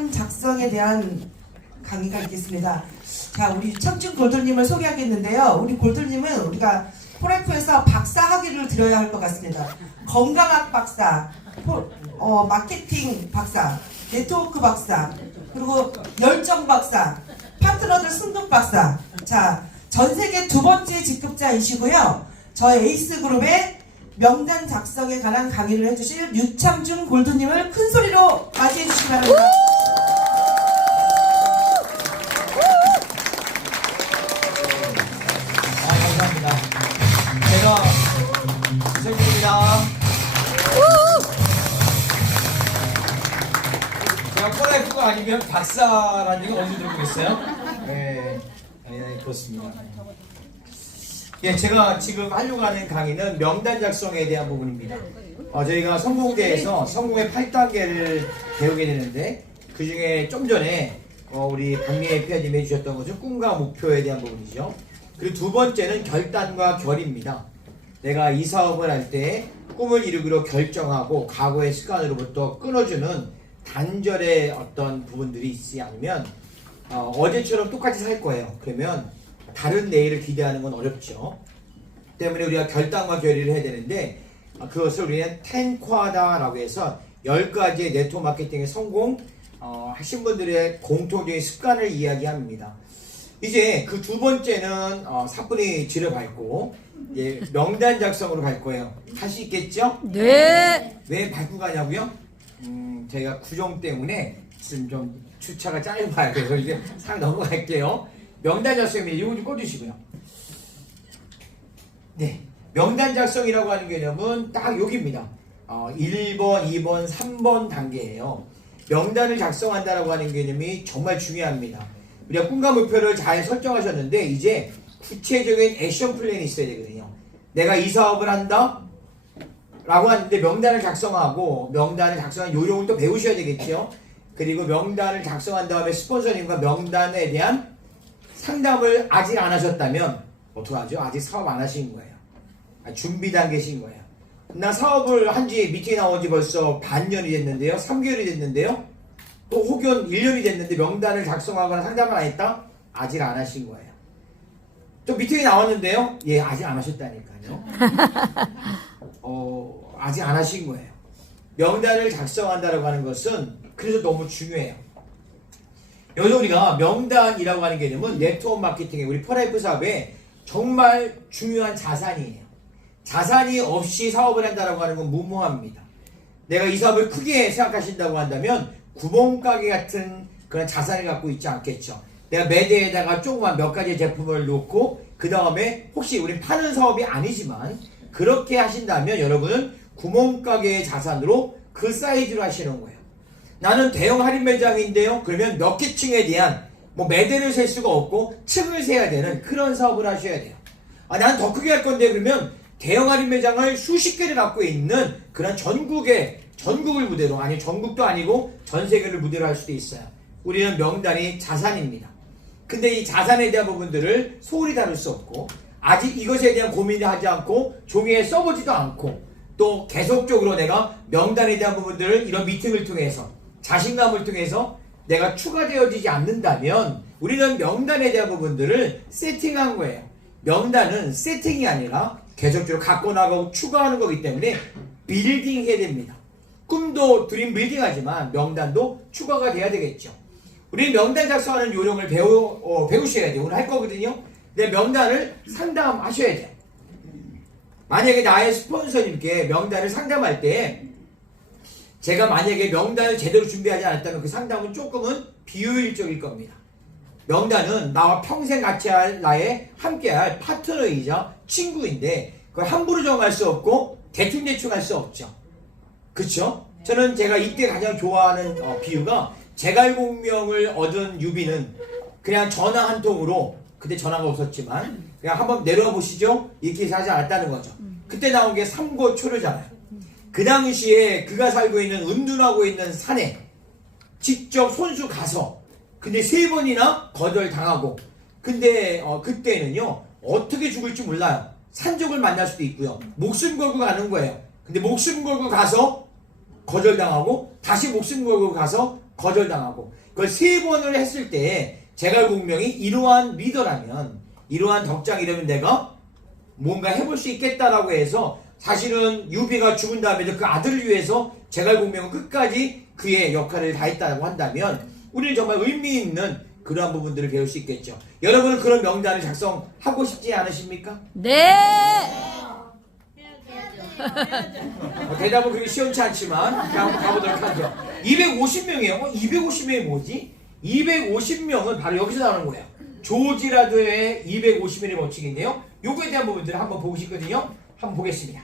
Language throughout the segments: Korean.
명단 작성에 대한 강의가 있겠습니다. 자, 우리 청춘 골돌님을 소개하겠는데요. 우리 골돌님은 우리가 포레프에서 박사 학위를 드려야 할 것 같습니다. 건강학 박사, 마케팅 박사, 네트워크 박사, 그리고 열정 박사, 파트너들 승급 박사. 자, 전 세계 두 번째 직급자이시고요. 저희 에이스 그룹의 명단 작성에 관한 강의를 해주실 유창준 골드님을 큰 소리로 맞이해 주시기 바랍니다. 감사합니다. 제가 유창준입니다. 제가 포라이프가 아니면 박사라는 얘기 어디서 들어보겠어요? 네, 그렇습니다. 예, 제가 지금 하려고 하는 강의는 명단 작성에 대한 부분입니다. 저희가 성공대에서 성공의 8단계를 배우게 되는데, 그 중에 좀 전에 우리 박미애 PD님이 해주셨던 것은 꿈과 목표에 대한 부분이죠. 그리고 두 번째는 결단과 결입니다. 내가 이 사업을 할 때 꿈을 이루기로 결정하고 과거의 습관으로부터 끊어주는 단절의 어떤 부분들이 있지 않으면 어제처럼 똑같이 살 거예요. 그러면 다른 내일을 기대하는 건 어렵죠. 때문에 우리가 결단과 결의를 해야 되는데, 그것을 우리는 10쿼다라고 해서 10가지의 네트워크 마케팅의 성공 하신 분들의 공통적인 습관을 이야기합니다. 이제 그 두 번째는 사뿐히 지를 밟고 명단 작성으로 갈 거예요. 할 수 있겠죠? 네. 왜 밟고 가냐고요? 제가 구종 때문에 지금 좀 주차가 짧아요. 그래서 이제 상 넘어갈게요. 명단 작성입니다. 이거 좀 꺼주시고요. 네, 명단 작성이라고 하는 개념은 딱 여기입니다. 1번, 2번, 3번 단계예요. 명단을 작성한다라고 하는 개념이 정말 중요합니다. 우리가 꿈과 목표를 잘 설정하셨는데 이제 구체적인 액션 플랜이 있어야 되거든요. 내가 이 사업을 한다 라고 하는데 명단을 작성하고 명단을 작성한 요령을 또 배우셔야 되겠죠. 그리고 명단을 작성한 다음에 스폰서님과 명단에 대한 상담을 아직 안 하셨다면 어떡하죠? 아직 사업 안 하신 거예요. 준비 단계신 거예요. 나 사업을 한지 미팅이 나온 지 벌써 반년이 됐는데요. 3개월이 됐는데요. 또 혹은 1년이 됐는데 명단을 작성하거나 상담을 안 했다? 아직 안 하신 거예요. 또 미팅이 나왔는데요. 예, 아직 안 하셨다니까요. 아직 안 하신 거예요. 명단을 작성한다라고 하는 것은 그래서 너무 중요해요. 여기서 우리가 명단이라고 하는 개념은 네트워크 마케팅의 우리 포라이프 사업에 정말 중요한 자산이에요. 자산이 없이 사업을 한다라고 하는 건 무모합니다. 내가 이 사업을 크게 생각하신다고 한다면 구멍가게 같은 그런 자산을 갖고 있지 않겠죠. 내가 매대에다가 조그만 몇 가지 제품을 놓고 그 다음에 혹시 우리 파는 사업이 아니지만 그렇게 하신다면 여러분은 구멍가게의 자산으로 그 사이즈로 하시는 거예요. 나는 대형 할인 매장인데요. 그러면 몇 개 층에 대한 매대를 셀 수가 없고 층을 세야 되는 그런 사업을 하셔야 돼요. 나는 더 크게 할 건데 그러면 대형 할인 매장을 수십 개를 갖고 있는 그런 전국을 무대로, 아니 전국도 아니고 전 세계를 무대로 할 수도 있어요. 우리는 명단이 자산입니다. 근데 이 자산에 대한 부분들을 소홀히 다룰 수 없고 아직 이것에 대한 고민을 하지 않고 종이에 써보지도 않고 또 계속적으로 내가 명단에 대한 부분들을 이런 미팅을 통해서 자신감을 통해서 내가 추가되어지지 않는다면 우리는 명단에 대한 부분들을 세팅한 거예요. 명단은 세팅이 아니라 계속적으로 갖고 나가고 추가하는 거기 때문에 빌딩 해야 됩니다. 꿈도 드림 빌딩 하지만 명단도 추가가 돼야 되겠죠. 우리 명단 작성하는 요령을 배우셔야 돼요. 오늘 할 거거든요. 근데 명단을 상담하셔야 돼요. 만약에 나의 스폰서님께 명단을 상담할 때 제가 만약에 명단을 제대로 준비하지 않았다면 그 상담은 조금은 비효율적일 겁니다. 명단은 나와 평생 같이 할 나의 함께할 파트너이자 친구인데 그걸 함부로 정할 수 없고 대충대충 할 수 없죠. 그쵸? 저는 제가 이때 가장 좋아하는 비유가 제갈공명을 얻은 유비는 그냥 전화 한 통으로, 그때 전화가 없었지만 그냥 한번 내려와 보시죠 이렇게 해서 하지 않았다는 거죠. 그때 나온 게 삼고초려잖아요. 그 당시에 그가 살고 있는 은둔하고 있는 산에 직접 손수 가서 근데 3번이나 거절당하고 근데 그때는요 어떻게 죽을지 몰라요. 산적을 만날 수도 있고요. 목숨 걸고 가는 거예요. 근데 목숨 걸고 가서 거절당하고 다시 목숨 걸고 가서 거절당하고 그걸 3번을 했을 때 제갈공명이 이러한 리더라면 이러한 덕장이라면 내가 뭔가 해볼 수 있겠다라고 해서 사실은 유비가 죽은 다음에도 그 아들을 위해서 제갈공명은 끝까지 그의 역할을 다했다고 한다면 우리는 정말 의미 있는 그러한 부분들을 배울 수 있겠죠. 여러분은 그런 명단을 작성하고 싶지 않으십니까? 네. 대답은 그렇게 시원치 않지만 그냥 한번 가보도록 하죠. 250명이에요. 250명이 뭐지? 250명은 바로 여기서 나오는 거예요. 조지라드의 250명의 법칙인데요. 요거에 대한 부분들을 한번 보고 싶거든요. 한번 보겠습니다.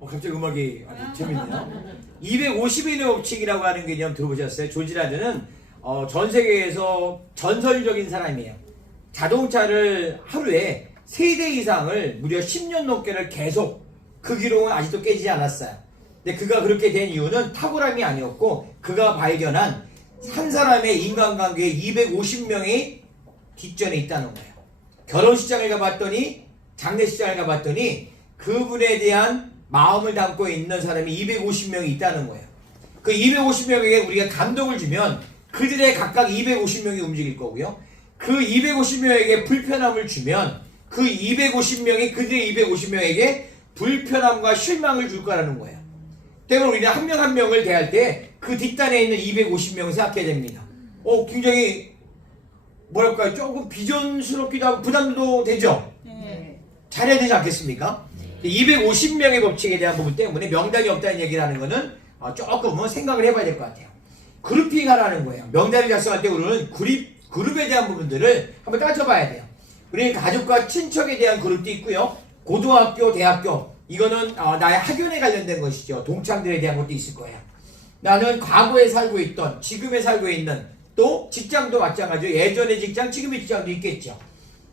갑자기 음악이 아주 재밌네요. 250인의 법칙이라고 하는 개념 들어보셨어요? 조지라드는 전 세계에서 전설적인 사람이에요. 자동차를 하루에 3대 이상을 무려 10년 넘게를 계속 그 기록은 아직도 깨지지 않았어요. 근데 그가 그렇게 된 이유는 탁월함이 아니었고 그가 발견한 한 사람의 인간관계에 250명이 뒷전에 있다는 거예요. 결혼식장을 가봤더니 장례식장을 가봤더니 그분에 대한 마음을 담고 있는 사람이 250명이 있다는 거예요. 그 250명에게 우리가 감동을 주면 그들의 각각 250명이 움직일 거고요. 그 250명에게 불편함을 주면 그 250명이 그들의 250명에게 불편함과 실망을 줄 거라는 거예요. 때문에 우리는 한 명 한 명을 대할 때 그 뒷단에 있는 250명을 생각해야 됩니다. 굉장히 뭐랄까요? 조금 비전스럽기도 하고 부담도 되죠? 네. 잘해야 되지 않겠습니까? 250명의 법칙에 대한 부분 때문에 명단이 없다는 얘기를 하는 거는 조금은 생각을 해봐야 될 것 같아요. 그룹핑하라는 거예요. 명단을 작성할 때 우리는 그룹에 대한 부분들을 한번 따져봐야 돼요. 우리는 가족과 친척에 대한 그룹도 있고요. 고등학교, 대학교 이거는 나의 학연에 관련된 것이죠. 동창들에 대한 것도 있을 거예요. 나는 과거에 살고 있던 지금에 살고 있는 또 직장도 마찬가지로 예전의 직장, 지금의 직장도 있겠죠.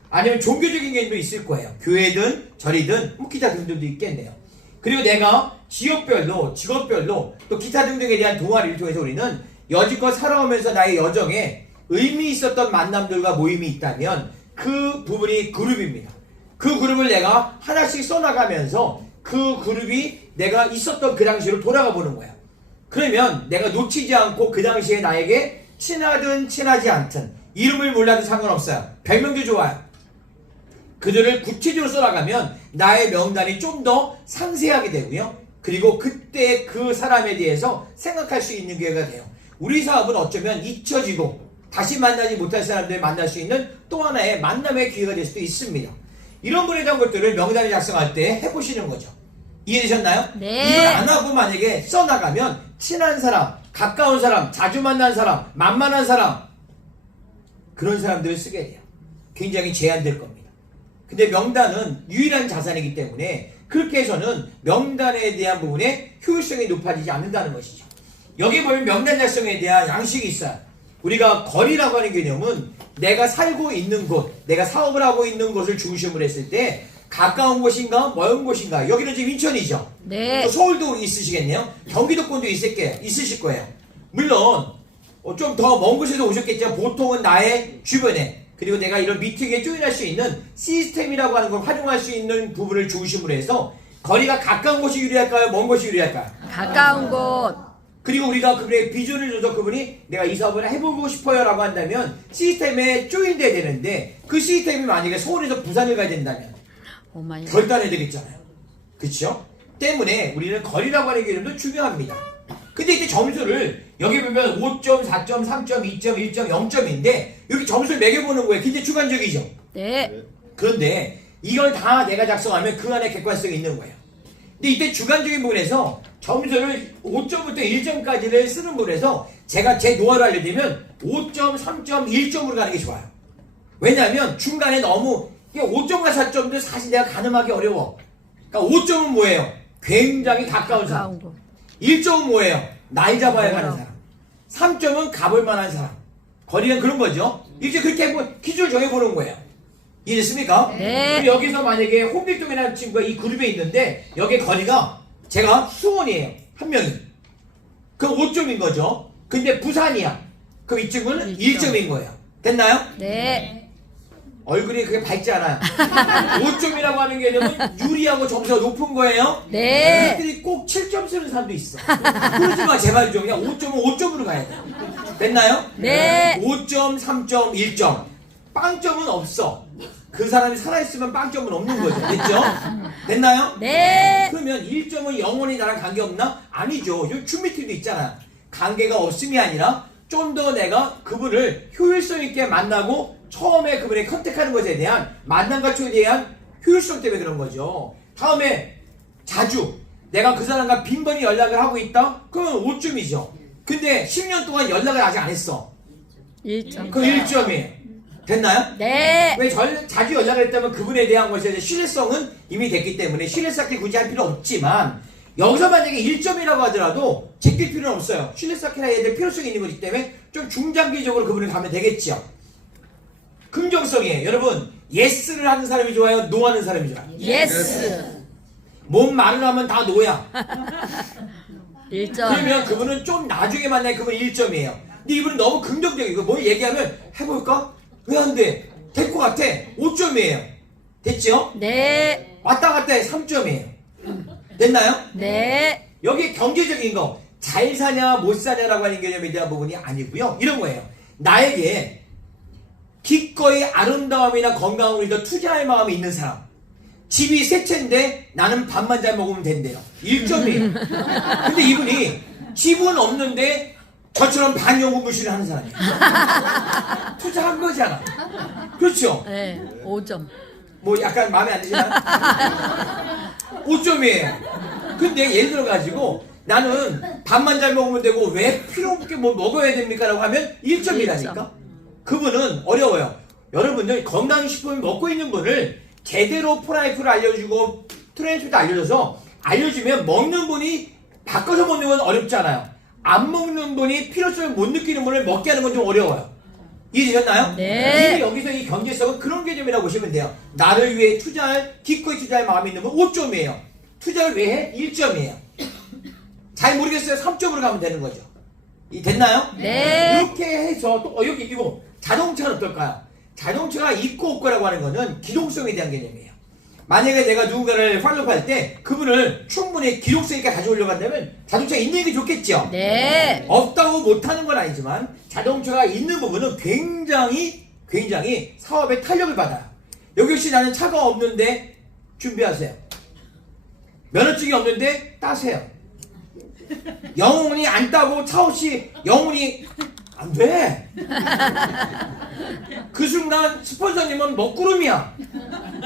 아니면 종교적인 개념도 있을 거예요. 교회든 절이든 뭐 기타 등등도 있겠네요. 그리고 내가 지역별로 직업별로 또 기타 등등에 대한 동아리를 통해서 우리는 여지껏 살아오면서 나의 여정에 의미 있었던 만남들과 모임이 있다면 그 부분이 그룹입니다. 그 그룹을 내가 하나씩 써나가면서 그 그룹이 내가 있었던 그 당시로 돌아가 보는 거야. 그러면 내가 놓치지 않고 그 당시에 나에게 친하든 친하지 않든 이름을 몰라도 상관없어요. 별명도 좋아요. 그들을 구체적으로 써나가면 나의 명단이 좀 더 상세하게 되고요. 그리고 그때 그 사람에 대해서 생각할 수 있는 기회가 돼요. 우리 사업은 어쩌면 잊혀지고 다시 만나지 못할 사람들을 만날 수 있는 또 하나의 만남의 기회가 될 수도 있습니다. 이런 분에 대한 것들을 명단을 작성할 때 해보시는 거죠. 이해되셨나요? 네. 이걸 안 하고 만약에 써나가면 친한 사람, 가까운 사람, 자주 만난 사람, 만만한 사람 그런 사람들을 쓰게 돼요. 굉장히 제한될 겁니다. 근데 명단은 유일한 자산이기 때문에 그렇게 해서는 명단에 대한 부분에 효율성이 높아지지 않는다는 것이죠. 여기 보면 명단 작성에 대한 양식이 있어요. 우리가 거리라고 하는 개념은 내가 살고 있는 곳, 내가 사업을 하고 있는 곳을 중심으로 했을 때 가까운 곳인가 먼 곳인가. 여기는 지금 인천이죠. 네. 또 서울도 있으시겠네요. 경기도권도 있으실 거예요. 물론 좀 더 먼 곳에서 오셨겠지만 보통은 나의 주변에 그리고 내가 이런 미팅에 조인할 수 있는 시스템이라고 하는 걸 활용할 수 있는 부분을 중심으로 해서 거리가 가까운 곳이 유리할까요? 먼 곳이 유리할까요? 가까운 곳. 그리고 우리가 그분의 비전을 줘서 그분이 내가 이 사업을 해보고 싶어요 라고 한다면 시스템에 조인돼야 되는데 그 시스템이 만약에 서울에서 부산을 가야 된다면 오마이. 결단해야 되겠잖아요. 그렇죠? 때문에 우리는 거리라고 하는 개념도 중요합니다. 근데 이제 점수를 여기 보면 5점, 4점, 3점, 2점, 1점, 0점인데 여기 점수를 매겨보는 거예요. 굉장히 주관적이죠. 네. 그런데 이걸 다 내가 작성하면 그 안에 객관성이 있는 거예요. 근데 이때 주관적인 부분에서 점수를 5점부터 1점까지를 쓰는 부분에서 제가 제 노하우를 알려드리면 5점, 3점, 1점으로 가는 게 좋아요. 왜냐하면 중간에 너무 5점과 4점도 사실 내가 가늠하기 어려워. 그러니까 5점은 뭐예요? 굉장히 가까운 사람. 1점은 뭐예요? 나이 잡아야 가는 사람. 3점은 가볼 만한 사람. 거리는 그런 거죠. 이제 그렇게 뭐 기준을 정해보는 거예요. 이해됐습니까? 네. 그럼 여기서 만약에 홍길동이라는 친구가 이 그룹에 있는데 여기 거리가 제가 수원이에요. 한 명이. 그럼 5점인 거죠. 근데 부산이야. 그럼 이 친구는 1점인 거예요. 됐나요? 네. 얼굴이 그게 밝지 않아요. 5점이라고 하는 개념은 유리하고 점수가 높은 거예요. 네. 그들이 꼭 7점 쓰는 사람도 있어. 그러지 마 제발 좀. 그냥 5점은 5점으로 가야 돼. 됐나요? 네. 5점, 3점, 1점. 빵점은 없어. 그 사람이 살아있으면 빵점은 없는 거죠. 됐죠? 됐나요? 네. 그러면 1점은 영원히 나랑 관계없나? 아니죠. 요 큐미티도 있잖아. 관계가 없음이 아니라 좀 더 내가 그분을 효율성 있게 만나고 처음에 그분의 컨택하는 것에 대한 만남과 초에 대한 효율성 때문에 그런 거죠. 다음에 자주 내가 그 사람과 빈번히 연락을 하고 있다? 그러면 5점이죠. 근데 10년 동안 연락을 아직 안 했어. 1점. 그럼 1점이에요. 됐나요? 네. 왜 자주 연락을 했다면 그분에 대한 것에 대한 신뢰성은 이미 됐기 때문에 신뢰 쌓기 굳이 할 필요 없지만 여기서 만약에 1점이라고 하더라도 제낄 필요는 없어요. 신뢰 쌓기나 해야 될 필요성이 있는 거기 때문에 좀 중장기적으로 그분을 가면 되겠죠. 긍정성이에요. 여러분 예스를 하는 사람이 좋아요? 노 하는 사람이 좋아요? 예스. 뭔 말을 하면 다 노야. 1점. 그러면 그분은 좀 나중에 만나야 그분 1점이에요. 근데 이분은 너무 긍정적이고 뭘 얘기하면 해볼까? 왜 안 돼? 될 것 같아. 5점이에요. 됐죠? 네. 왔다 갔다 해 3점이에요. 됐나요? 네. 여기 경제적인 거 잘 사냐 못 사냐라고 하는 개념에 대한 부분이 아니고요. 이런 거예요. 나에게 기꺼이 아름다움이나 건강을 위해서 투자할 마음이 있는 사람. 집이 세 채인데 나는 밥만 잘 먹으면 된대요. 1점이에요. 근데 이분이 집은 없는데 저처럼 반영구무실을 하는 사람이에요. 투자한 거잖아. 그렇죠? 네. 5점. 뭐 약간 마음에 안 드시나요? 5점이에요. 근데 예를 들어가지고 나는 밥만 잘 먹으면 되고 왜 필요 없게 뭐 먹어야 됩니까? 라고 하면 1점이라니까? 그분은 어려워요. 여러분들 건강식품을 먹고 있는 분을 제대로 프라이프를 알려주고 트레이닝도 알려줘서 알려주면 먹는 분이 바꿔서 먹는 건 어렵잖아요. 안 먹는 분이 필요성을 못 느끼는 분을 먹게 하는 건 좀 어려워요. 이해되셨나요? 네. 이미 여기서 이 경제성은 그런 개념이라고 보시면 돼요. 나를 위해 기꺼이 투자할 마음이 있는 분 5점이에요. 투자를 왜 해? 1점이에요. 잘 모르겠어요. 3점으로 가면 되는 거죠. 됐나요? 네. 이렇게 해서 또 여기 이거 자동차는 어떨까요? 자동차가 있고 없고라고 하는 거는 기동성에 대한 개념이에요. 만약에 내가 누군가를 팔로우할 때 그분을 충분히 기동성 있게 가져오려고 한다면 자동차가 있는 게 좋겠죠? 네. 없다고 못하는 건 아니지만 자동차가 있는 부분은 굉장히 사업에 탄력을 받아요. 여기 혹시 나는 차가 없는데 준비하세요. 면허증이 없는데 따세요. 영원히 안 따고 차 없이 영원히 안 돼. 그 순간 스폰서님은 먹구름이야.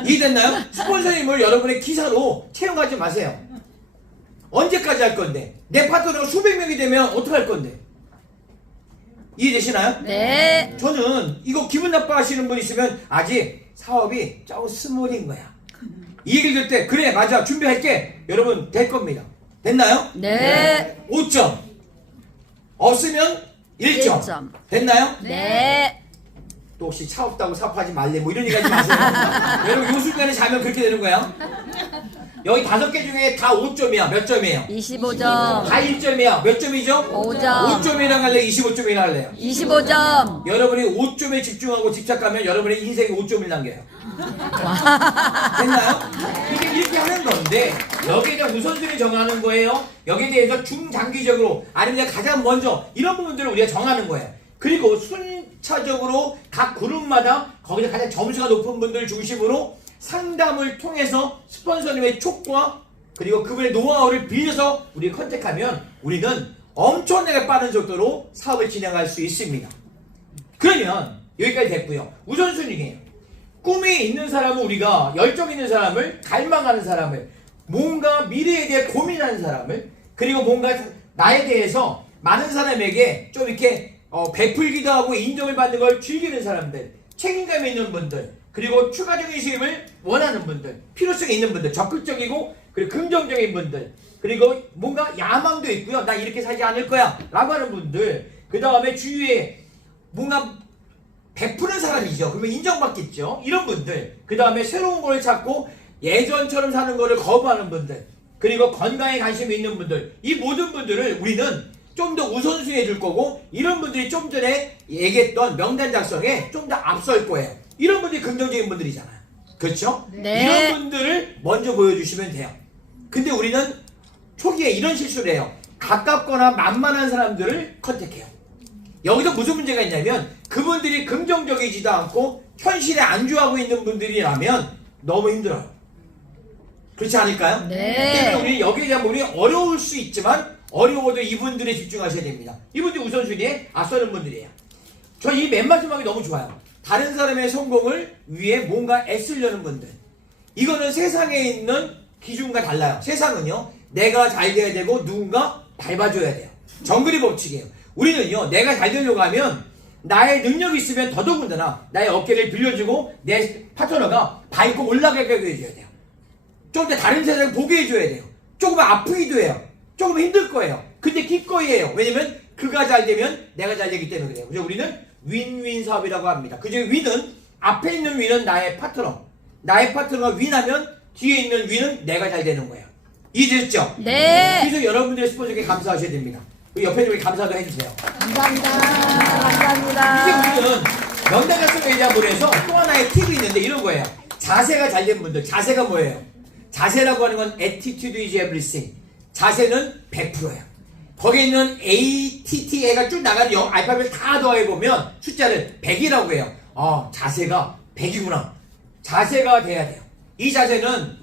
이해됐나요? 스폰서님을 여러분의 기사로 채용하지 마세요. 언제까지 할 건데? 내 파트너가 수백 명이 되면 어떡할 건데? 이해되시나요? 네. 저는 이거 기분 나빠하시는 분 있으면 아직 사업이 조금 스몰인 거야. 이 얘기를 들 때 그래 맞아 준비할게. 여러분 될 겁니다. 됐나요? 네. 5점. 없으면 1점. 1점. 됐나요? 네. 또 혹시 차 없다고 사업하지 말래 뭐 이런 얘기 하지 마세요. 여러분 요 순간에 자면 그렇게 되는 거야. 여기 5개 중에 다 5점이야. 몇 점이에요? 25점. 다 1점이야. 몇 점이죠? 5점. 5점이나 갈래요? 25점이나 할래요? 25점. 여러분이 5점에 집중하고 집착하면 여러분의 인생에 5점을 남겨요. 됐나요? 이게 이렇게 하는 건데 여기에 대한 우선순위 정하는 거예요. 여기에 대해서 중장기적으로 아니면 가장 먼저 이런 부분들을 우리가 정하는 거예요. 그리고 순차적으로 각 그룹마다 거기서 가장 점수가 높은 분들 중심으로 상담을 통해서 스폰서님의 촉구와 그리고 그분의 노하우를 빌려서 우리 컨택하면 우리는 엄청나게 빠른 속도로 사업을 진행할 수 있습니다. 그러면 여기까지 됐고요. 우선순위예요. 꿈이 있는 사람은 우리가 열정 있는 사람을 갈망하는 사람을 뭔가 미래에 대해 고민하는 사람을, 그리고 뭔가 나에 대해서 많은 사람에게 좀 이렇게 베풀기도 하고 인정을 받는 걸 즐기는 사람들, 책임감 있는 분들, 그리고 추가적인 수입을 원하는 분들, 필요성이 있는 분들, 적극적이고 그리고 긍정적인 분들, 그리고 뭔가 야망도 있고요. 나 이렇게 살지 않을 거야 라고 하는 분들, 그 다음에 주위에 뭔가 베푸는 사람이죠. 그러면 인정받겠죠. 이런 분들, 그 다음에 새로운 걸 찾고 예전처럼 사는 거를 거부하는 분들, 그리고 건강에 관심이 있는 분들, 이 모든 분들을 우리는 좀 더 우선순위해 줄 거고, 이런 분들이 좀 전에 얘기했던 명단 작성에 좀 더 앞설 거예요. 이런 분들이 긍정적인 분들이잖아요. 그렇죠? 네. 이런 분들을 먼저 보여주시면 돼요. 근데 우리는 초기에 이런 실수를 해요. 가깝거나 만만한 사람들을 컨택해요. 여기서 무슨 문제가 있냐면, 그분들이 긍정적이지도 않고 현실에 안주하고 있는 분들이라면 너무 힘들어요. 그렇지 않을까요? 네. 때문에 우리 여기에 대한 부분이 어려울 수 있지만, 어려워도 이분들에 집중하셔야 됩니다. 이분들이 우선순위에 앞서는 분들이에요. 저 이 맨 마지막이 너무 좋아요. 다른 사람의 성공을 위해 뭔가 애쓰려는 분들. 이거는 세상에 있는 기준과 달라요. 세상은요, 내가 잘 돼야 되고 누군가 밟아줘야 돼요. 정글의 법칙이에요. 우리는요, 내가 잘 되려고 하면 나의 능력이 있으면 더더군다나 나의 어깨를 빌려주고 내 파트너가 밟고 올라가게 해줘야 돼요. 좀 더 다른 세상을 보게 해줘야 돼요. 조금 아프기도 해요. 조금 힘들 거예요. 근데 기꺼이 해요. 왜냐면 그가 잘 되면 내가 잘 되기 때문에 그래요. 그래서 우리는 윈윈 사업이라고 합니다. 그중에 윈은, 앞에 있는 윈은 나의 파트너, 나의 파트너가 윈하면 뒤에 있는 윈은 내가 잘 되는 거예요. 이해됐죠? 네. 그래서 여러분들의 스폰서에게 감사하셔야 됩니다. 우리 옆에 분에게 감사도 해주세요. 감사합니다. 이제 감사합니다. 우리는 명단 작성에 대한 부분에서 또 하나의 팁이 있는데 이런 거예요. 자세가 잘 된 분들, 자세가 뭐예요? 자세라고 하는 건 attitude is everything. 자세는 100%예요. 거기에 있는 ATTA가 쭉 나가는 알파벳을 다 더해보면 숫자를 100이라고 해요. 자세가 100이구나. 자세가 돼야 돼요. 이 자세는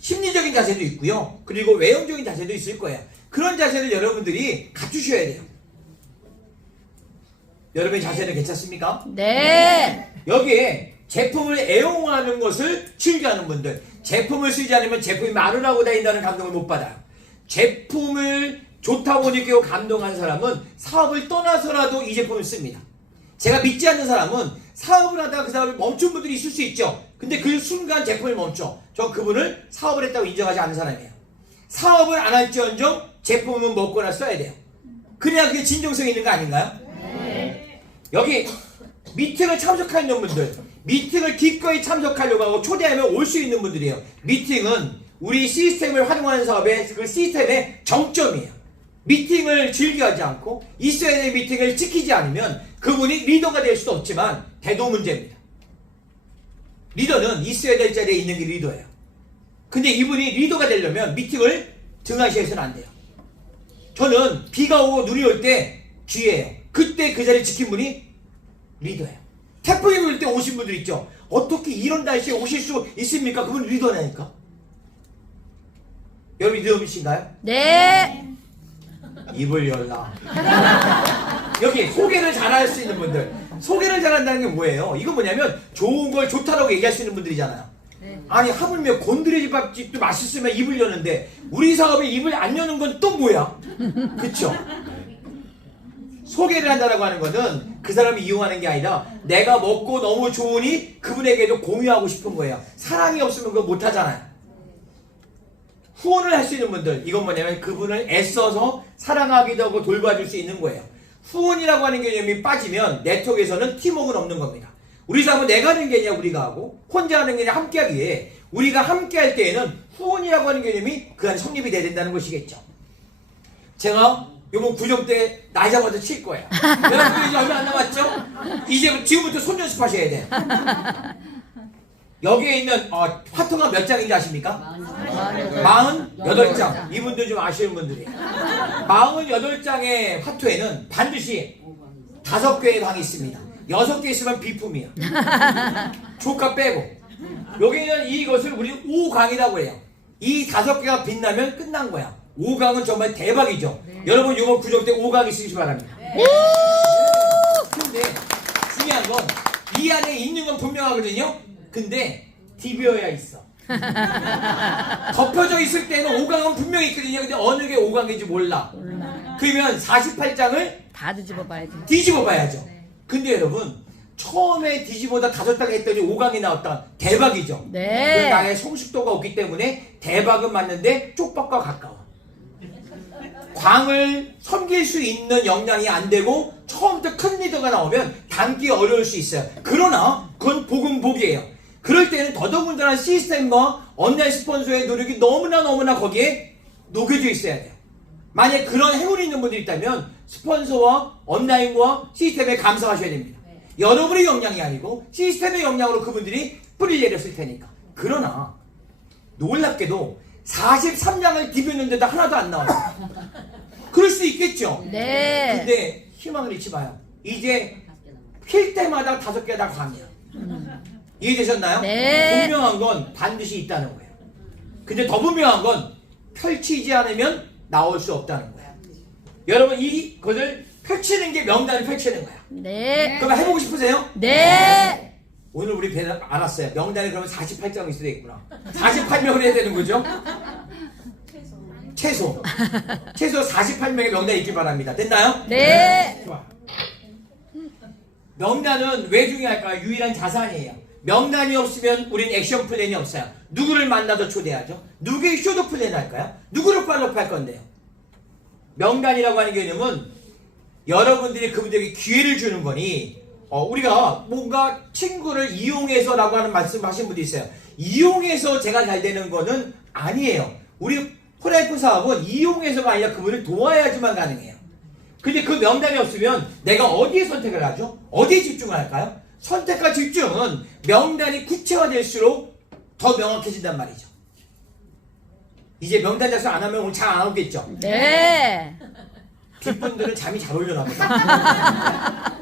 심리적인 자세도 있고요. 그리고 외형적인 자세도 있을 거예요. 그런 자세를 여러분들이 갖추셔야 돼요. 여러분의 자세는 괜찮습니까? 네. 여기에 제품을 애용하는 것을 즐겨하는 분들, 제품을 쓰지 않으면 제품이 말을 하고 다닌다는 감동을 못 받아요. 제품을 좋다고 느끼고 감동한 사람은 사업을 떠나서라도 이 제품을 씁니다. 제가 믿지 않는 사람은 사업을 하다가 그 사람을 멈춘 분들이 있을 수 있죠. 근데 그 순간 제품을 멈춰. 저 그분을 사업을 했다고 인정하지 않는 사람이에요. 사업을 안 할지언정 제품은 먹거나 써야 돼요. 그래야 그게 진정성이 있는 거 아닌가요? 네. 여기 미팅을 참석하는 분들, 미팅을 기꺼이 참석하려고 하고 초대하면 올 수 있는 분들이에요. 미팅은 우리 시스템을 활용하는 사업의 그 시스템의 정점이에요. 미팅을 즐겨하지 않고 있어야 될 미팅을 지키지 않으면 그분이 리더가 될 수도 없지만 대도 문제입니다. 리더는 있어야 될 자리에 있는 게 리더예요. 근데 이분이 리더가 되려면 미팅을 등하시해서는 안 돼요. 저는 비가 오고 눈이 올 때 귀해요. 그때 그 자리를 지킨 분이 리더예요. 태풍이 불 때 오신 분들 있죠. 어떻게 이런 날씨에 오실 수 있습니까? 그분 리더라니까. 여러분 리더이신가요? 네. 입을 열라. 여기 소개를 잘할 수 있는 분들. 소개를 잘한다는 게 뭐예요? 이거 뭐냐면 좋은 걸 좋다라고 얘기할 수 있는 분들이잖아요. 아니 하물며 곤드레 집밥집도 맛있으면 입을 여는데 우리 사업에 입을 안 여는 건 또 뭐야? 그쵸? 소개를 한다라고 하는 거는 그 사람이 이용하는 게 아니라 내가 먹고 너무 좋으니 그분에게도 공유하고 싶은 거예요. 사랑이 없으면 그거 못하잖아요. 후원을 할 수 있는 분들, 이건 뭐냐면 그분을 애써서 사랑하기도 하고 돌봐줄 수 있는 거예요. 후원이라고 하는 개념이 빠지면 네트워크에서는 팀워크는 없는 겁니다. 우리 사업은 내가 하는 게 아니라 우리가 하고 혼자 하는 게 아니라 함께 하기에 우리가 함께 할 때에는 후원이라고 하는 개념이 그 안에 성립이 돼야 된다는 것이겠죠. 제가 요번 구정 때 나이 잡아서 칠 거예요. 여러분 이제 얼마 안 남았죠? 이제 지금부터 손 연습하셔야 돼요. 여기에 있는 화투가 몇 장인지 아십니까? 48장. 이분들 좀 아시는 분들이 48장의 화투에는 반드시 5개의 방이 있습니다. 6개 있으면 비품이야. 조카 빼고. 여기는 이것을 우리는 5강이라고 해요. 이 5개가 빛나면 끝난 거야. 5강은 정말 대박이죠. 여러분 이번 구정 때 5강 있으시기 바랍니다. 근데 중요한 건 이 안에 있는 건 분명하거든요. 근데 디벼야 있어. 덮여져 있을 때는 5강은 분명히 있거든요. 근데 어느 게 5강인지 몰라. 그러면 48장을 다 뒤집어 봐야지. 뒤집어 봐야죠. 근데 여러분 처음에 뒤집어다 5장 했더니 5강이 나왔다. 대박이죠. 네. 나의 성숙도가 없기 때문에 대박은 맞는데 쪽박과 가까워. 광을 섬길 수 있는 역량이 안 되고 처음부터 큰 리더가 나오면 담기 어려울 수 있어요. 그러나 그건 복이에요. 그럴 때는 더더군다나 시스템과 온라인 스폰서의 노력이 너무나 거기에 녹여져 있어야 돼요. 만약에 그런 행운이 있는 분들이 있다면 스폰서와 온라인과 시스템에 감사하셔야 됩니다. 여러분의 역량이 아니고 시스템의 역량으로 그분들이 뿌리를 내렸을 테니까. 그러나 놀랍게도 43장을 뒤집는데도 하나도 안 나와요. 그럴 수 있겠죠. 네. 근데 희망을 잃지 마요. 이제 필 때마다 5개가 다 광이야. 이해되셨나요? 네. 분명한 건 반드시 있다는 거예요. 근데 더 분명한 건 펼치지 않으면 나올 수 없다는 거예요. 여러분 이것을 펼치는 게 명단을 펼치는 거야. 네. 그럼 해보고 싶으세요? 네. 오늘 우리 배는 알았어요. 명단에 그러면 48장이 있어야 되겠구나. 48명을 해야 되는 거죠? 최소 48명의 명단이 있길 바랍니다. 됐나요? 네. 좋아. 명단은 왜 중요할까요? 유일한 자산이에요. 명단이 없으면 우린 액션 플랜이 없어요. 누구를 만나도 초대하죠. 누구의 쇼도 플랜 할까요? 누구를 팔로우할 건데요. 명단이라고 하는 개념은 여러분들이 그분들에게 기회를 주는 거니 우리가 뭔가 친구를 이용해서라고 하는 말씀하신 분도 있어요. 이용해서 제가 잘 되는 거는 아니에요. 우리 프라이프 사업은 이용해서가 아니라 그분을 도와야지만 가능해요. 근데 그 명단이 없으면 내가 어디에 선택을 하죠? 어디에 집중을 할까요? 선택과 집중은 명단이 구체화될수록 더 명확해진단 말이죠. 이제 명단 작성 안 하면 오늘 잘 안 오겠죠? 네. 뒷분들은 잠이 잘 오려나 보다.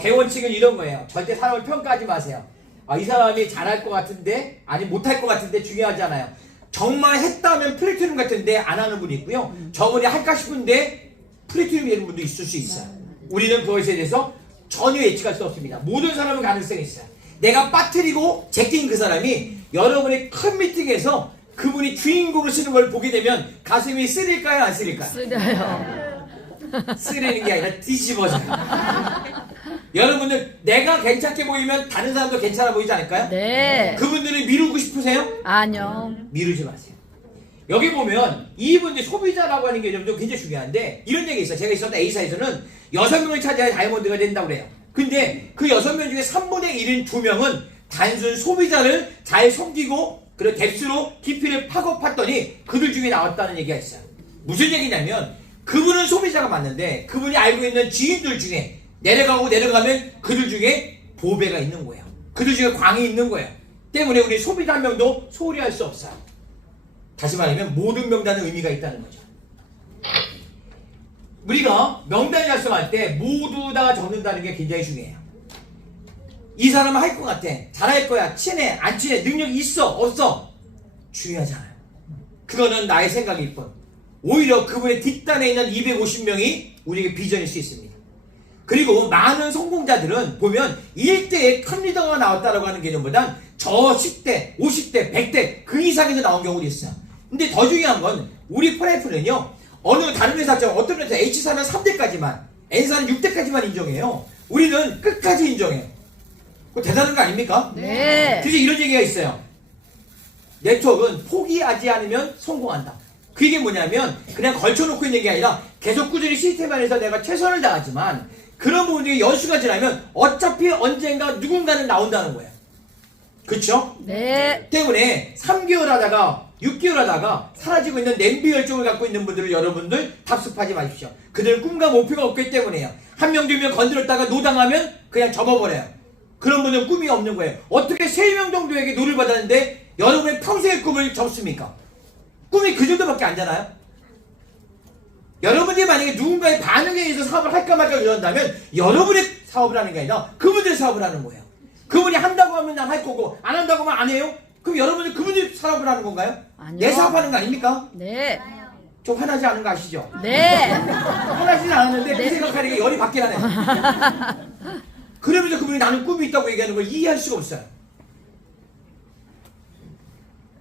대원칙은 이런 거예요. 절대 사람을 평가하지 마세요. 이 사람이 잘할 것 같은데 아니 못할 것 같은데 중요하지 않아요. 정말 했다면 플래티넘 같은데 안 하는 분이 있고요. 저분이 할까 싶은데 플래티넘이 되는 분도 있을 수 있어요. 우리는 그것에 대해서 전혀 예측할 수 없습니다. 모든 사람은 가능성이 있어요. 내가 빠뜨리고 제낀 그 사람이 여러분의 큰 미팅에서 그분이 주인공으로 쓰는 걸 보게 되면 가슴이 쓰릴까요? 안 쓰릴까요? 쓰려요. 쓰리는 게 아니라 뒤집어져요. 여러분들 내가 괜찮게 보이면 다른 사람도 괜찮아 보이지 않을까요? 네. 그분들을 미루고 싶으세요? 아니요. 미루지 마세요. 여기 보면 이분들 소비자라고 하는 개념도 굉장히 중요한데 이런 얘기 있어요. 제가 있었던 A사에서는 6명을 차지해야 다이아몬드가 된다고 그래요. 근데 그 6명 중에 3분의 1인 2명은 단순 소비자를 잘 섬기고 그리고 뎁스로 깊이를 파고 팠더니 그들 중에 나왔다는 얘기가 있어요. 무슨 얘기냐면 그분은 소비자가 맞는데 그분이 알고 있는 지인들 중에 내려가면 그들 중에 보배가 있는 거예요. 그들 중에 광이 있는 거예요. 때문에 우리 소비자 한 명도 소홀히 할 수 없어요. 다시 말하면 모든 명단은 의미가 있다는 거죠. 우리가 명단 작성할 때 모두 다 적는다는 게 굉장히 중요해요. 이 사람은 할 것 같아. 잘할 거야. 친해. 안 친해. 능력 있어. 없어. 중요하잖아요. 그거는 나의 생각일 뿐. 오히려 그분의 뒷단에 있는 250명이 우리에게 비전일 수 있습니다. 그리고 많은 성공자들은 보면 1대에 큰 리더가 나왔다라고 하는 개념보단 저 10대, 50대, 100대 그 이상에서 나온 경우도 있어요. 근데 더 중요한 건 우리 프라이프는요. 어느 다른 회사처럼 어떤 회사 H사는 3대까지만 N사는 6대까지만 인정해요. 우리는 끝까지 인정해요. 그거 대단한 거 아닙니까? 네. 그래서 이런 얘기가 있어요. 네트워크는 포기하지 않으면 성공한다. 그게 뭐냐면 그냥 걸쳐놓고 있는 게 아니라 계속 꾸준히 시스템 안에서 내가 최선을 다하지만 그런 부분들이 연수가 지나면 어차피 언젠가 누군가는 나온다는 거예요. 그쵸? 네. 때문에 3개월 하다가 6개월 하다가 사라지고 있는 냄비 열정을 갖고 있는 분들을 여러분들 답습하지 마십시오. 그들은 꿈과 목표가 없기 때문에요. 한 명, 2명 건드렸다가 노당하면 그냥 접어버려요. 그런 분은 꿈이 없는 거예요. 어떻게 3명 정도에게 노를 받았는데 여러분의 평생의 꿈을 접습니까? 꿈이 그 정도밖에 안 되나요? 여러분들이 만약에 누군가의 반응에 의해서 사업을 할까 말까 이런다면 여러분의 사업을 하는 게 아니라 그분들의 사업을 하는 거예요. 그분이 한다고 하면 난 할 거고 안 한다고 하면 안 해요? 그럼 여러분들 그분들 사업을 하는 건가요? 아니요. 내 사업하는 거 아닙니까? 네. 좀 화나지 않은 거 아시죠? 네. 화나지는 않았는데 그 생각하니까 열이 받긴 하네. 그러면서 그분이 나는 꿈이 있다고 얘기하는 걸 이해할 수가 없어요.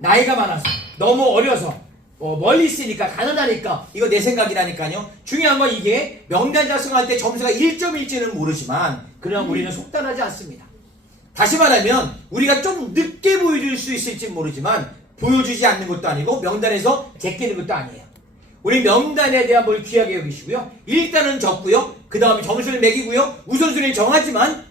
나이가 많아서 너무 어려서 멀리 있으니까 가난하니까 이거 내 생각이라니까요. 중요한 건 이게 명단 작성할 때 점수가 1점일지는 모르지만 그러나 우리는 속단하지 않습니다. 다시 말하면 우리가 좀 늦게 보여줄 수 있을지 모르지만 보여주지 않는 것도 아니고 명단에서 제끼는 것도 아니에요. 우리 명단에 대한 뭘 귀하게 여기시고요. 일단은 적고요. 그 다음에 점수를 매기고요. 우선순위를 정하지만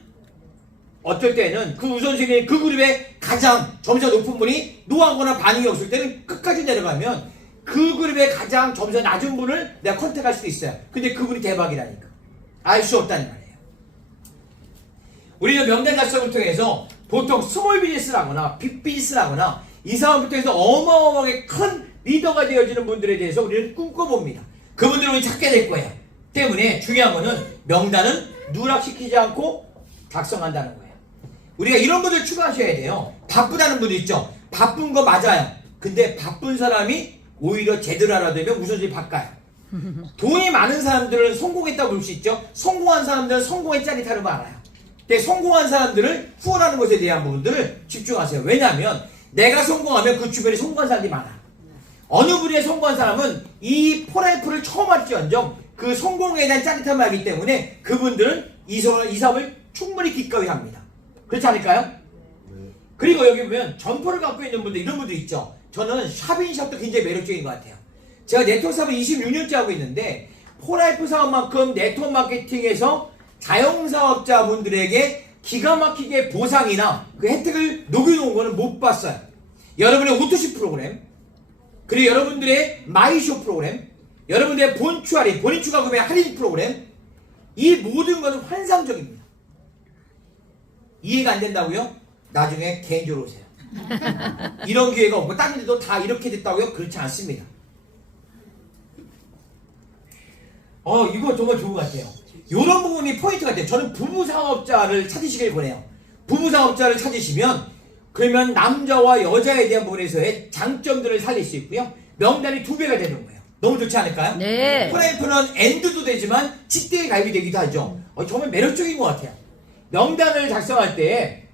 어떨 때는 그 우선순위 그 그룹에 가장 점수가 높은 분이 노하거나 반응이 없을 때는 끝까지 내려가면 그 그룹에 가장 점수가 낮은 분을 내가 컨택할 수도 있어요. 근데 그분이 대박이라니까. 알 수 없다는 말이에요. 우리는 명단 작성을 통해서 보통 스몰 비즈니스를 하거나 빅 비즈니스를 하거나 이 사람부터 해서 어마어마하게 큰 리더가 되어지는 분들에 대해서 우리는 꿈꿔봅니다. 그분들을 우리 찾게 될 거예요. 때문에 중요한 거는 명단은 누락시키지 않고 작성한다는 거예요. 우리가 이런 분들 추가하셔야 돼요. 바쁘다는 분들 있죠. 바쁜 거 맞아요. 근데 바쁜 사람이 오히려 제대로 알아두면 우선순위 바꿔요. 돈이 많은 사람들은 성공했다고 볼 수 있죠. 성공한 사람들은 성공의 짜릿함을 알아요. 근데 성공한 사람들을 후원하는 것에 대한 부분들을 집중하세요. 왜냐하면 내가 성공하면 그 주변에 성공한 사람들이 많아. 어느 분의 성공한 사람은 이 포라이프를 처음 할지언정 그 성공에 대한 짜릿함을 알기 때문에 그분들은 이 사업을 충분히 기꺼이 합니다. 그렇지 않을까요? 그리고 여기 보면 점포를 갖고 있는 분들 이런 분들 있죠. 저는 샵인샵도 굉장히 매력적인 것 같아요. 제가 네트워크 사업을 26년째 하고 있는데 포라이프 사업만큼 네트워크 마케팅에서 자영사업자분들에게 기가 막히게 보상이나 그 혜택을 녹여놓은 거는 못 봤어요. 여러분의 오토시 프로그램, 그리고 여러분들의 마이쇼 프로그램, 여러분들의 본추 할인, 본인 추가 구매 할인 프로그램, 이 모든 것은 환상적입니다. 이해가 안 된다고요? 나중에 개인적으로 오세요. 이런 기회가 없고 다른 데도 다 이렇게 됐다고요? 그렇지 않습니다. 이거 정말 좋은 것 같아요. 이런 부분이 포인트 같아요. 저는 부부 사업자를 찾으시길 권해요. 부부 사업자를 찾으시면 그러면 남자와 여자에 대한 부분에서의 장점들을 살릴 수 있고요. 명단이 2배가 되는 거예요. 너무 좋지 않을까요? 네. 프라이프는 엔드도 되지만 직대에 가입이 되기도 하죠. 정말 매력적인 것 같아요. 명단을 작성할 때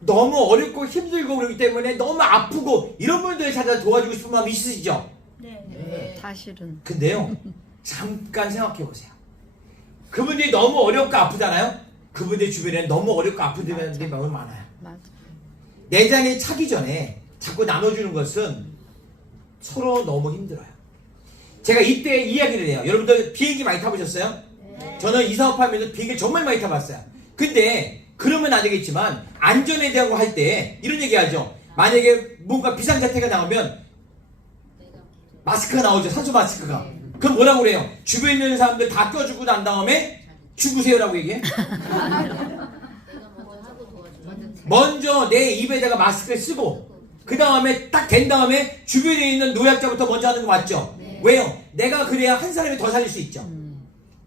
너무 어렵고 힘들고 그러기 때문에 너무 아프고 이런 분들을 찾아 도와주고 싶은 마음이 있으시죠? 네. 사실은. 근데요, 잠깐 생각해 보세요. 그분들이 너무 어렵고 아프잖아요? 그분들 주변에는 너무 어렵고 아픈 분들이 너무 많아요. 맞아. 내장이 차기 전에 자꾸 나눠주는 것은 서로 너무 힘들어요. 제가 이때 이야기를 해요. 여러분들 비행기 많이 타보셨어요? 네. 저는 이 사업하면서 비행기 정말 많이 타봤어요. 근데 그러면 안 되겠지만 안전에 대한 거 할 때 이런 얘기 하죠. 만약에 뭔가 비상사태가 나오면 마스크가 나오죠. 산소 마스크가. 그럼 뭐라고 그래요? 주변에 있는 사람들 다 껴주고 난 다음에 죽으세요라고 얘기해? 먼저 내 입에다가 마스크를 쓰고 그 다음에 딱 된 다음에 주변에 있는 노약자부터 먼저 하는 거 맞죠? 네. 왜요? 내가 그래야 한 사람이 더 살릴 수 있죠.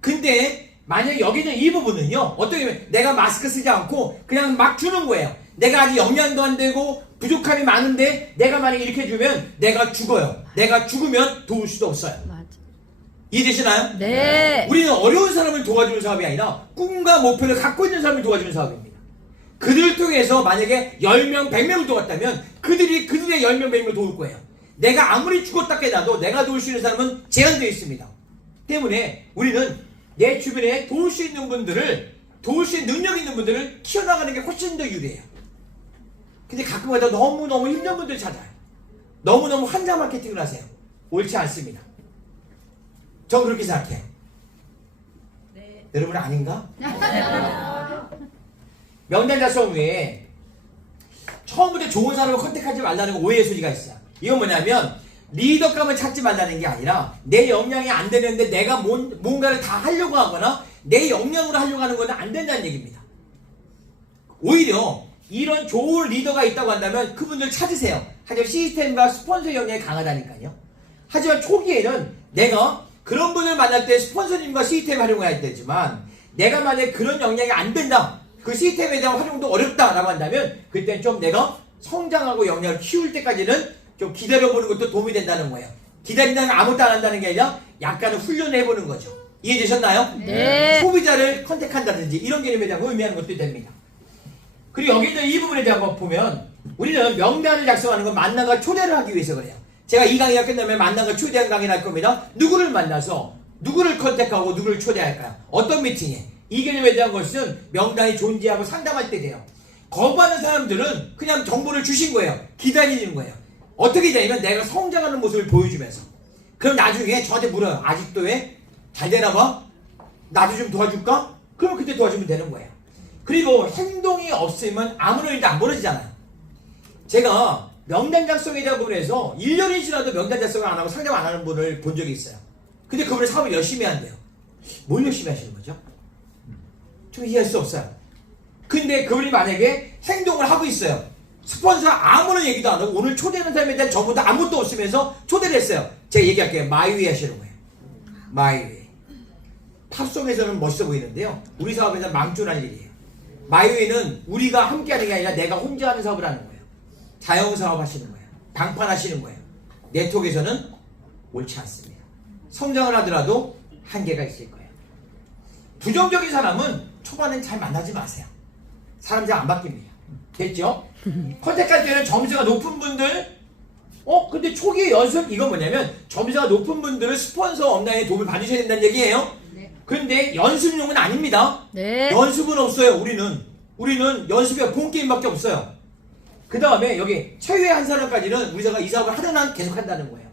근데 만약에 여기는 이 부분은요, 어떻게 보면 내가 마스크 쓰지 않고 그냥 막 주는 거예요. 내가 아직 영양도 안 되고 부족함이 많은데 내가 만약에 이렇게 해주면 내가 죽어요. 내가 죽으면 도울 수도 없어요. 맞아. 이해되시나요? 네. 우리는 어려운 사람을 도와주는 사업이 아니라 꿈과 목표를 갖고 있는 사람을 도와주는 사업입니다. 그들을 통해서 만약에 10명, 100명을 도왔다면 그들의 10명, 100명을 도울 거예요. 내가 아무리 죽었다 깨나도 내가 도울 수 있는 사람은 제한되어 있습니다. 때문에 우리는 내 주변에 도울 수 있는 분들을, 도울 수 있는 능력 있는 분들을 키워나가는 게 훨씬 더 유리해요. 근데 가끔가다 너무너무 힘든 분들 찾아요. 너무너무 환장 마케팅을 하세요. 옳지 않습니다. 전 그렇게 생각해요. 네. 여러분 아닌가? 명단 작성 후에 처음부터 좋은 사람을 컨택하지 말라는 오해의 소리가 있어요. 이건 뭐냐면 리더감을 찾지 말라는 게 아니라 내 역량이 안 되는데 내가 뭔가를 다 하려고 하거나 내 역량으로 하려고 하는 건 안 된다는 얘기입니다. 오히려 이런 좋은 리더가 있다고 한다면 그분들 찾으세요. 하지만 시스템과 스폰서 역량이 강하다니까요. 하지만 초기에는 내가 그런 분을 만날 때 스폰서님과 시스템 활용해야 되지만 내가 만약에 그런 역량이 안 된다, 그 시스템에 대한 활용도 어렵다라고 한다면 그때는 좀 내가 성장하고 역량을 키울 때까지는 좀 기다려보는 것도 도움이 된다는 거예요. 기다린다는 건 아무것도 안 한다는 게 아니라 약간은 훈련을 해보는 거죠. 이해되셨나요? 네. 소비자를 컨택한다든지 이런 개념에 대한 의미하는 것도 됩니다. 그리고 여기 있는 이 부분에 대한 거 보면 우리는 명단을 작성하는 건 만남과 초대를 하기 위해서 그래요. 제가 이 강의가 끝나면 만남과 초대한 강의를 할 겁니다. 누구를 만나서 누구를 컨택하고 누구를 초대할까요? 어떤 미팅에? 이 개념에 대한 것은 명단이 존재하고 상담할 때 돼요. 거부하는 사람들은 그냥 정보를 주신 거예요. 기다리는 거예요. 어떻게 되냐면 내가 성장하는 모습을 보여주면서. 그럼 나중에 저한테 물어요. 아직도 왜? 잘 되나 봐? 나도 좀 도와줄까? 그럼 그때 도와주면 되는 거예요. 그리고 행동이 없으면 아무런 일도 안 벌어지잖아요. 제가 명단 작성에 대한 부분에서 1년이 지나도 명단 작성을 안 하고 상담 안 하는 분을 본 적이 있어요. 근데 그분이 사업을 열심히 한대요. 뭘 열심히 하시는 거죠? 좀 이해할 수 없어요. 근데 그분이 만약에 행동을 하고 있어요. 스폰서 아무런 얘기도 안 하고 오늘 초대하는 사람에 대한 정보도 아무것도 없으면서 초대를 했어요. 제가 얘기할게요. 마이웨이 하시는 거예요. 마이웨이. 팝송에서는 멋있어 보이는데요. 우리 사업에서는 망조란 일이에요. 마이웨이는 우리가 함께 하는 게 아니라 내가 혼자 하는 사업을 하는 거예요. 자영사업 하시는 거예요. 방판 하시는 거예요. 네트워크에서는 옳지 않습니다. 성장을 하더라도 한계가 있을 거예요. 부정적인 사람은 초반엔 잘 만나지 마세요. 사람 잘 안 바뀝니다. 됐죠? 컨택할 때는 점수가 높은 분들, 근데 초기 연습, 이건 뭐냐면 점수가 높은 분들은 스폰서 업라인에 도움을 받으셔야 된다는 얘기예요. 근데 연습용은 아닙니다. 네. 연습은 없어요. 우리는 연습에 본 게임밖에 없어요. 그 다음에 여기 최후의 한 사람까지는 우리가 이 사업을 하는 한 계속 한다는 거예요.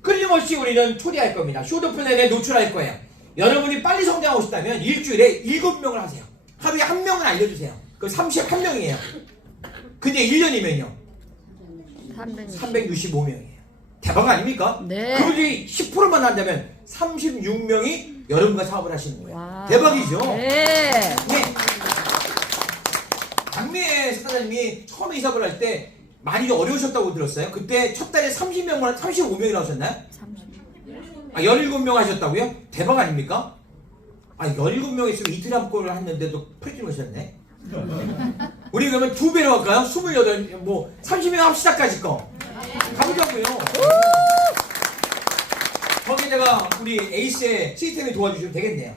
끊임없이 우리는 초대할 겁니다. 쇼도플랜에 노출할 거예요. 여러분이 빨리 성장하고 싶다면 일주일에 7명을 하세요. 하루에 1명은 알려주세요. 그럼 31명이에요. 근데 1년이면요 365명이에요. 대박 아닙니까? 네. 그분이 10%만 한다면 36명이 여러분과 사업을 하시는 거예요. 와. 대박이죠? 네. 네. 장미애 사장님이 처음에 이 사업을 할 때 많이 어려우셨다고 들었어요. 그때 첫 달에 30명만 35명이 나오셨나요? 17명 하셨다고요? 대박 아닙니까? 17명 있으면 이틀 한골을 했는데도 프리즘 하셨네. 우리 그러면 2배로 할까요? 28, 30명 합시다까지 거. 가보자고요. 거기다가 우리 에이스의 시스템을 도와주시면 되겠네요.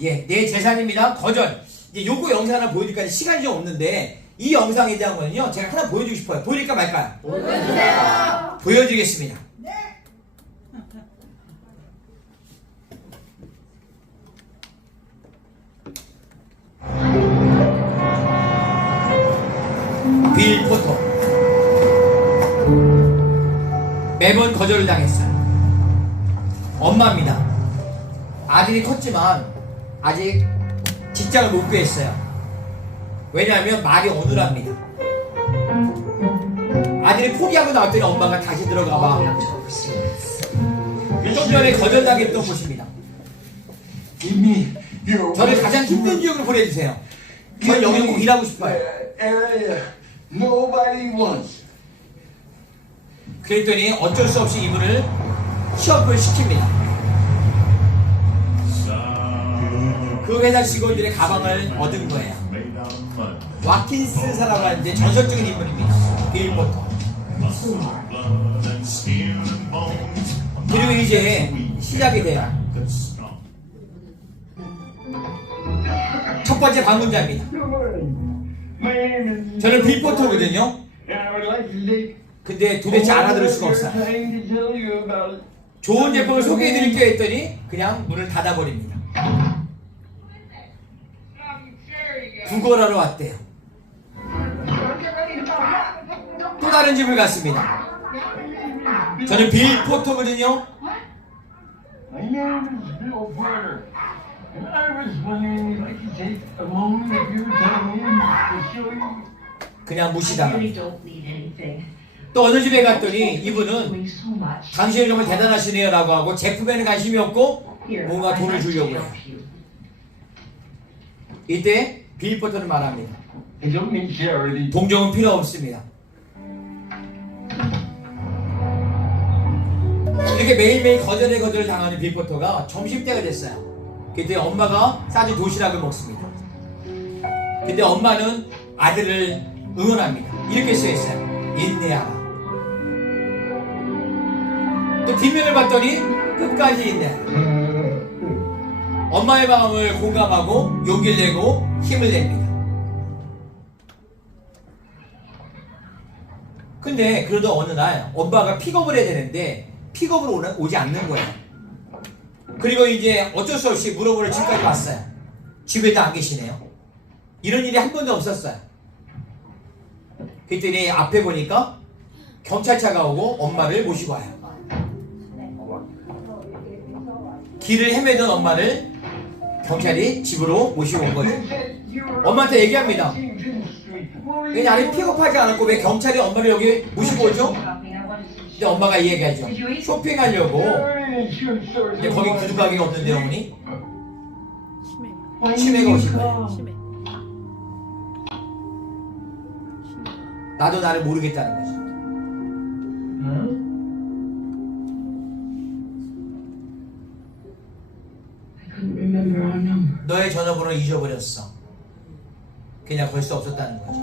예, 내 재산입니다. 거절. 이제 요거 영상 하나 보여드릴까 시간이 좀 없는데 이 영상에 대한 거는요 제가 하나 보여주고 싶어요. 보여드릴까 말까요? 보여주세요. 보여드리겠습니다. 네. 빌 포터 매번 거절을 당했어요. 엄마입니다. 아들이 컸지만 아직 직장을 못 구했어요. 왜냐하면 말이 어눌합니다. 아들이 포기하고 나왔더니 엄마가 다시 들어가봐. 좀 전에 거절당했던 곳입니다. 저를 가장 힘든 지역으로 보내주세요. 저는 여기서 꼭 일하고 싶어요. 그랬더니 어쩔 수 없이 이분을 취업을 시킵니다. 그 회사 직원들의 가방을 얻은 거예요. 와킨스 사라고 하는데 전설적인 인물입니다. 빌 포터. 그리고 이제 시작이 돼요. 첫 번째 방문자입니다. 저는 빌 포터거든요. 근데 도대체 알아들을 수가 없어요. 좋은 제품을 소개해드릴게요 했더니 그냥 문을 닫아버립니다. 구걸하러 왔대요. 또 다른 집을 갔습니다. 저는 빌 포터거든요. 그냥 무시당합니다. 또 어느 집에 갔더니 이분은 당신은 정말 대단하시네요 라고 하고 제품에는 관심이 없고 뭔가 돈을 주려고 해요. 이때 빌 포터는 말합니다. 동정은 필요 없습니다. 이렇게 매일매일 거절을 당하는 빌 포터가 점심때가 됐어요. 그때 엄마가 싸준 도시락을 먹습니다. 근데 엄마는 아들을 응원합니다. 이렇게 써있어요. 인내하라. 또 뒷면을 봤더니 끝까지 인내하라. 엄마의 마음을 공감하고 용기를 내고 힘을 냅니다. 근데 그래도 어느 날 엄마가 픽업을 해야 되는데 픽업을 오지 않는 거예요. 그리고 이제 어쩔 수 없이 물어보러 집까지 왔어요. 집에도 안 계시네요. 이런 일이 한 번도 없었어요. 그랬더니 앞에 보니까 경찰차가 오고 엄마를 모시고 와요. 길을 헤매던 엄마를 경찰이 집으로 모시고 온 거죠. 엄마한테 얘기합니다. 왜 나를 픽업하지 않았고 왜 경찰이 엄마를 여기 모시고 오죠? 근데 엄마가 이 얘기하죠. 쇼핑하려고. 근데 거기 구두 가게가 없는데 어머니? 치매가 오신 거예요. 심해. 나도 나를 모르겠다는 거죠. 너의 전화번호를 잊어버렸어. 그냥 걸 수 없었다는 거죠.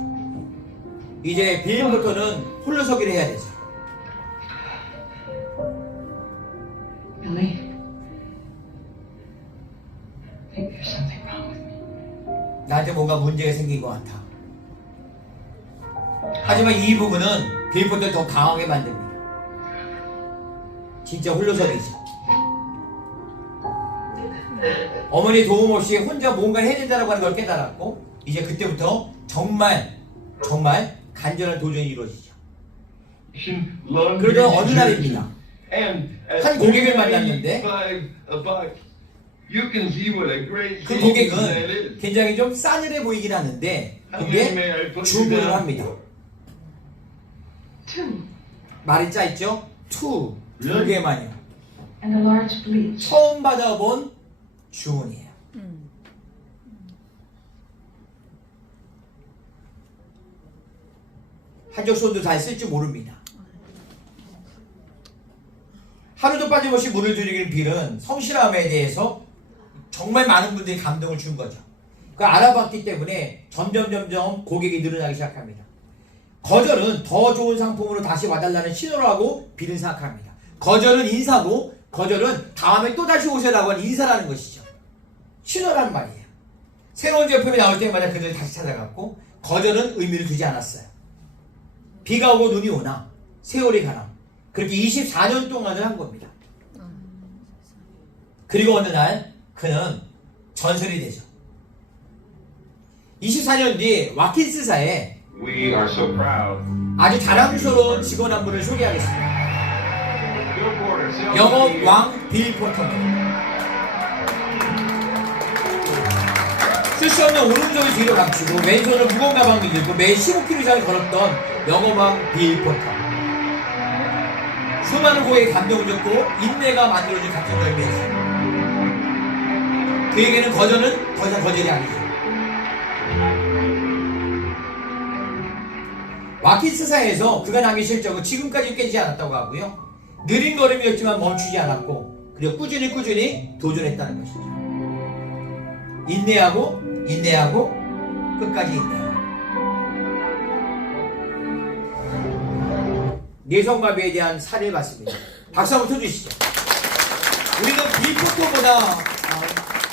이제 빌리부터는 홀로서기를 해야 되죠. Billy, I think there's something wrong with me. 나한테 뭔가 문제가 생긴 것 같아. 하지만 이 부분은 빌리포터를 더 강하게 만듭니다. 진짜 홀로서기죠. 어머니 도움 없이 혼자 뭔가를 해야 된다고 하는 걸 깨달았고 이제 그때부터 정말 간절한 도전이 이루어지죠. 그러던 어느 날입니다. 한 고객을 만났는데 그 고객은 굉장히 좀 싸늘해 보이긴 하는데 근데 주문을 합니다. 말이 짧죠? 두 개만요. And a large bleach. 처음 받아본 주문이에요. 한쪽 손도 잘 쓸 줄 모릅니다. 하루도 빠짐없이 물을 들이는 빌은 성실함에 대해서 정말 많은 분들이 감동을 준 거죠. 그 알아봤기 때문에 점점 고객이 늘어나기 시작합니다. 거절은 더 좋은 상품으로 다시 와달라는 신호라고 빌은 생각합니다. 거절은 인사고 거절은 다음에 또 다시 오세요라고 하는 인사라는 것이죠. 신호란 말이에요. 새로운 제품이 나올 때마다 그들을 다시 찾아갔고 거절은 의미를 두지 않았어요. 비가 오고 눈이 오나 세월이 가나 그렇게 24년 동안을 한 겁니다. 그리고 어느 날 그는 전설이 되죠. 24년 뒤 와킨스사에 We are so proud. 아주 자랑스러운 직원 한 분을 소개하겠습니다. Billboard sales 영업 media. 왕 빌 포터입니다. 쓸 수 없는 오른손을 뒤로 감추고 왼손을 무거운 가방을 들고 매일 15km 이상을 걸었던 영업 왕 빌 포터. 수많은 고객의 감동을 줬고 인내가 만들어진 같은 열매였습니다. 그에게는 거절은 더 이상 거절이 아니죠. 와킨스사에서 그가 남긴 실적은 지금까지 깨지지 않았다고 하고요. 느린 걸음이었지만 멈추지 않았고 그리고 꾸준히 도전했다는 것이죠. 인내하고 끝까지 인내하고 내성마비에 대한 사례를 봤습니다. 박수 한번 쳐주시죠. 우리는 빌포터보다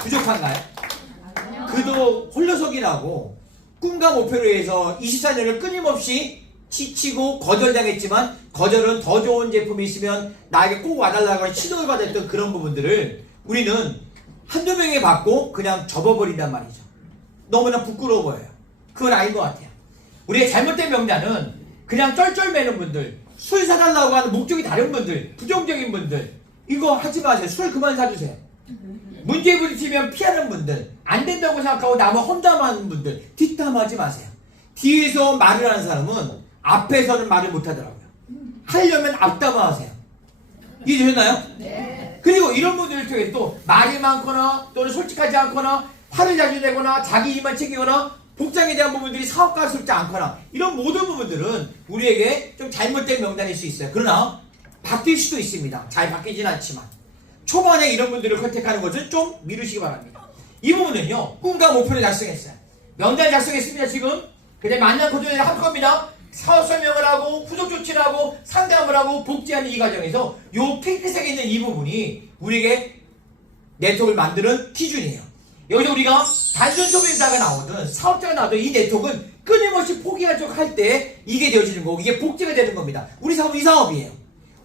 부족한가요? 그도 홀로서기라고 꿈과 목표를 위해서 24년을 끊임없이 지치고 거절당했지만 거절은 더 좋은 제품이 있으면 나에게 꼭 와달라고 하는 신호를 받았던 그런 부분들을 우리는 한두 명에 받고 그냥 접어버린단 말이죠. 너무나 부끄러워 보여요. 그건 아닌 것 같아요. 우리의 잘못된 명단은 그냥 쩔쩔매는 분들, 술 사달라고 하는 목적이 다른 분들, 부정적인 분들 이거 하지 마세요. 술 그만 사주세요. 문제 부딪히면 피하는 분들, 안 된다고 생각하고 남을 험담하는 분들 뒷담하지 마세요. 뒤에서 말을 하는 사람은 앞에서는 말을 못하더라고요. 하려면 앞담화하세요. 이해되셨나요? 네. 그리고 이런 분들을 통해 또 말이 많거나 또는 솔직하지 않거나 화를 자주 내거나 자기 일만 챙기거나 복장에 대한 부분들이 사업가스럽지 않거나 이런 모든 부분들은 우리에게 좀 잘못된 명단일 수 있어요. 그러나 바뀔 수도 있습니다. 잘 바뀌진 않지만 초반에 이런 분들을 컨택하는 것은 좀 미루시기 바랍니다. 이 부분은요 꿈과 목표를 달성했어요. 명단 작성했습니다. 지금 그냥 만난 고전에 할 겁니다. 사업 설명을 하고 후속 조치를 하고 상담을 하고 복지하는 이 과정에서 요 핑크색에 있는 이 부분이 우리에게 네트워크를 만드는 기준이에요. 여기서 우리가 단순 소비자가 나오든 사업자가 나오든 이 네트워크는 끊임없이 포기할 때 이게 되어지는 거고 이게 복제가 되는 겁니다. 우리 사업은 이 사업이에요.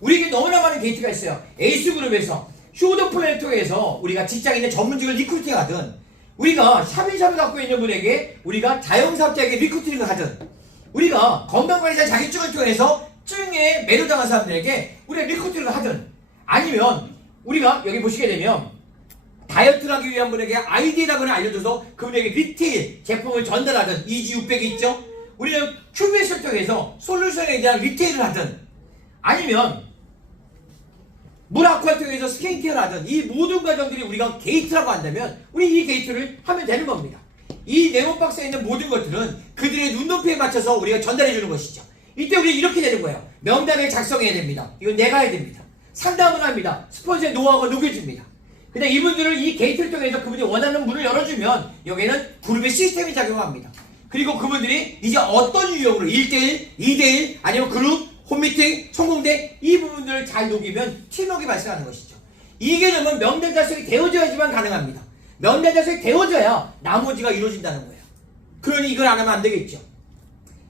우리에게 너무나 많은 게이트가 있어요. 에이스그룹에서 휴대폰을 통해서 우리가 직장인의 전문직을 리크루팅하든 우리가 샵인샵을 갖고 있는 분에게 우리가 자영사업자에게 리크루팅을 하든 우리가 건강관리사 자격증을 통해서 증에 매료당한 사람들에게 우리가 리크루팅을 하든 아니면 우리가 여기 보시게 되면 다이어트를 하기 위한 분에게 아이디어라고 알려줘서 그분에게 리테일 제품을 전달하든 이지600이 있죠? 우리는 큐베이스를 통해서 솔루션에 대한 리테일을 하든 아니면 물아쿠아를 통해서 스킨케어를 하든 이 모든 과정들이 우리가 게이트라고 한다면 우리 이 게이트를 하면 되는 겁니다. 이 네모박스에 있는 모든 것들은 그들의 눈높이에 맞춰서 우리가 전달해 주는 것이죠. 이때 우리 이렇게 되는 거예요. 명단을 작성해야 됩니다. 이건 내가 해야 됩니다. 상담을 합니다. 스폰서의 노하우가 녹여줍니다. 근데 이분들을 이 게이트를 통해서 그분이 원하는 문을 열어주면 여기에는 그룹의 시스템이 작용합니다. 그리고 그분들이 이제 어떤 유형으로 1대1, 2대1 아니면 그룹, 홈미팅, 성공대 이 부분들을 잘 녹이면 팀워크가 발생하는 것이죠. 이 개념은 명단 달성이 되어져야지만 가능합니다. 명단 달성이 되어져야 나머지가 이루어진다는 거예요. 그러니 이걸 안 하면 안 되겠죠.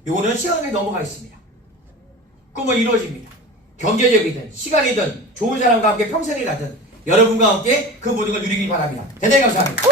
요거는 시간에 넘어가 있습니다. 꿈은 이루어집니다. 경제적이든 시간이든 좋은 사람과 함께 평생을 가든 여러분과 함께 그 모든 걸 누리길 바랍니다. 대단히 감사합니다.